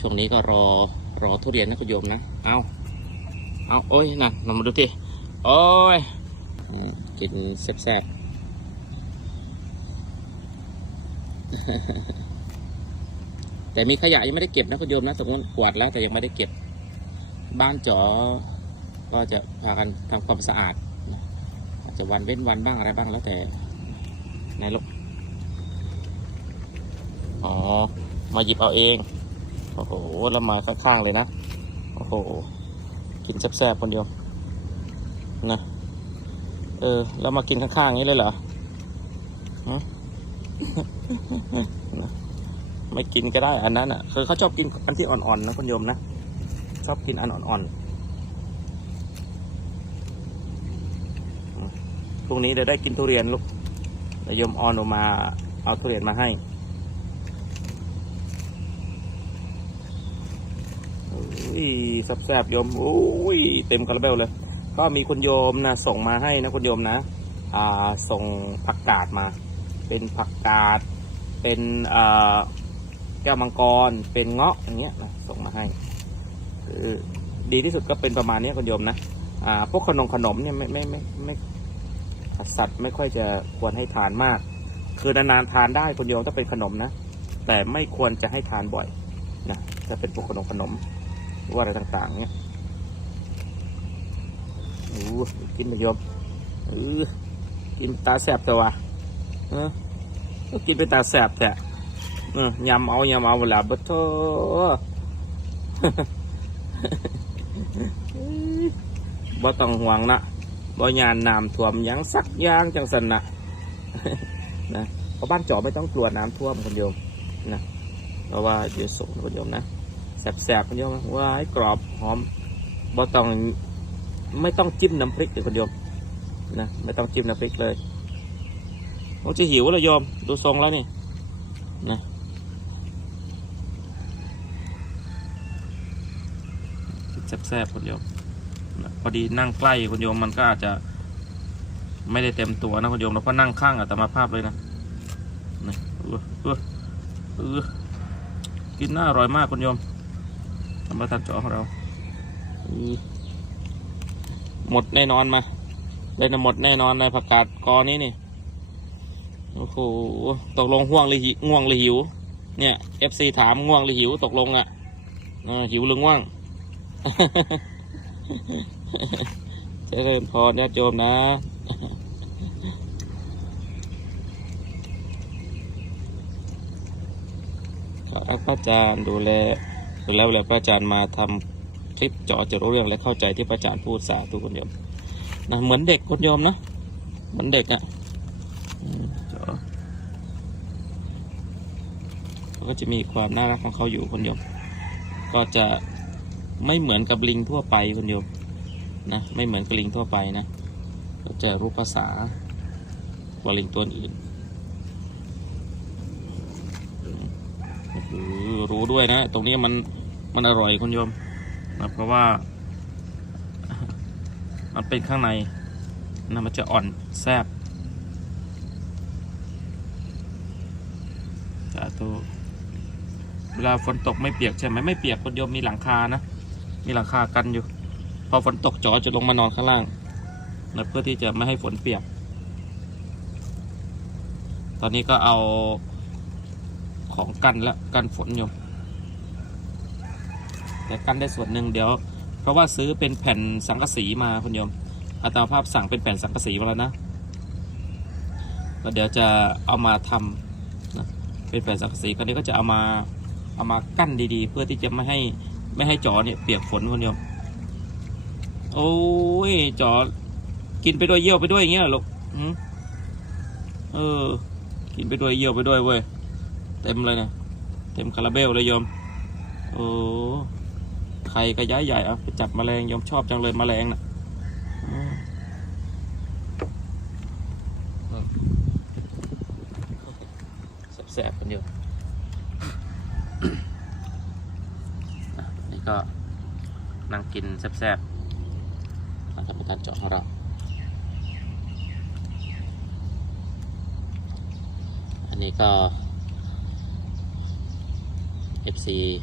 ช่วงนี้ก็รอรอทุเรียนนะคุณโยมนะ เอาเอาโอ้ยนะเรามาดูทีโอ้ยกินแซ่บๆแต่มีขยะยังไม่ได้เก็บนะคุณโยมนะตรงนั้นกวาดแล้วแต่ยังไม่ได้เก็บ บ้านจ๋อก็จะพากันทำความสะอาดอาจจะวันเว้นวันบ้างอะไรบ้างแล้วแต่ไหนลูกอ๋อ มาหยิบเอาเอง โอ้โหแล้วมาข้างๆเลยนะ โอ้โห กินแซ่บๆคนเดียว นะ เออแล้วมากินข้างๆอย่างนี้เลยเหรอไม่กินก็ได้อันนั้นอะ คือเขาชอบกินอันที่อ่อนๆนะคุณโยมนะ ชอบกินอันอ่อนๆพรุ่งนี้เดี๋ยวได้กินทุเรียนลูกเดี๋ยวโยมออนออกมาเอาทุเรียนมาให้ อุ้ยแซ่บๆโยมอุ้ยเต็มคาราเบลเลย ก็มีคุณโยมนะส่งมาให้นะคุณโยมนะ อ่าส่งผักกาดมา เป็นผักกาด เป็นอ่าแก้วมังกร เป็นเงาะอย่างเงี้ยนะส่งมาให้คือดีที่สุดก็เป็นประมาณนี้คุณโยมนะ อ่าพวกขนมขนมเนี่ยไม่ไม่ไม่ไม่สัตว์ไม่ค่อยจะควรให้ทานมาก คือนานๆทานได้คุณโยมถ้าเป็นขนมนะ แต่ไม่ควรจะให้ทานบ่อยนะถ้าเป็นพวกขนมขนม หรือว่าอะไรต่าง ๆ เนี่ยโอ้กินไปโยมเออกินตาแสบแต่ว่าเออก็กินไปตาแสบแต่เออยำเอายำเอาเวลาเบดโทบ่ต้องห่วงนะบ่ยานน้ำท่วมยังสักย่างจังสันนะนะเพราะบ้านจอไม่ต้องกลัวน้ำท่วมคนโยมนะเพราะว่าเดี๋ยวส่งคนโยมนะ แสบๆคุณโยมว้ายกรอบหอมบ่ต้องไม่ต้องจิ้มน้ำพริกเลยคุณโยมนะไม่ต้องจิ้มน้ำพริกเลยโอ้จะหิวเลยโยม ดูทรงแล้วนี่นะแสบๆคุณโยมพอดีนั่งใกล้คุณโยมมันก็อาจจะไม่ได้เต็มตัวนะคุณโยมเราเพราะนั่งข้างอัตมาภาพเลยนะนะเออเออเออกินน่าอร่อยมากคุณโยม ธรรมทานจอของเรา หมดแน่นอนมาเล่นหมดแน่นอนในผักกาดกอนี้นี่ โอ้โห ตกลงห่วงหรือหิง่วงหรือหิว เนี่ย FC ถามง่วงหรือหิวตกลงอะหิวหรือง่วงเจริญพรญาติโยมนะขอพระอาจารย์ดูแล ดูแลเวลาพระอาจารย์มาทำคลิปเจาะจะรู้เรื่องและเข้าใจที่พระอาจารย์พูดสาธุคุณโยมนะเหมือนเด็กคุณโยมนะเหมือนเด็กอะ่ะเจาะก็จะมีความน่ารักของเขาอยู่คุณโยม ก็จะไม่เหมือนกับลิงทั่วไปคุณโยมนะไม่เหมือนกับลิงทั่วไปนะก็จะรู้ภาษากว่าลิงตัวอื่น คือรู้ด้วยนะ ตรงนี้มันมันอร่อยคุณโยมนะเพราะว่า มันเป็นข้างในนะมันจะอ่อนแซบสาธุเวลาฝนตกไม่เปียกใช่ไหมไม่เปียกคุณโยมมีหลังคานะมีหลังคากันอยู่ พอฝนตกจอจะลงมานอนข้างล่างนะเพื่อที่จะไม่ให้ฝนเปียก ตอนนี้ก็เอา ของกันและกันฝนอยู่แต่กันได้ส่วนหนึ่งเดี๋ยว เพราะว่าซื้อเป็นแผ่นสังกะสีมาคุณโยมอาตมาภาพสั่งเป็นแผ่นสังกะสีมาแล้วนะก็เดี๋ยวจะเอามาทำนะเป็นแผ่นสังกะสีก็นี้ก็จะเอามาเอามากั้นดีๆ เพื่อที่จะไม่ให้ไม่ให้จอเนี่ยเปียกฝนคุณโยมโอ้ยจอกินไปด้วยเยี่ยวไปด้วยอย่างเงี้ยหรอลูกเออ กินไปด้วยเยี่ยวไปด้วยเว้ย เต็มเลยนะเต็มคาราเบลเลยโยมโอ้ไข่ก็ย้ายใหญ่อะไปจับแมลงโยมชอบจังเลยแมลงนะ่ะแสบๆกันอยู่นี่ก็นั่งกินแสบๆทางธรรมทานเจาะของเรา อันนี้ก็ FC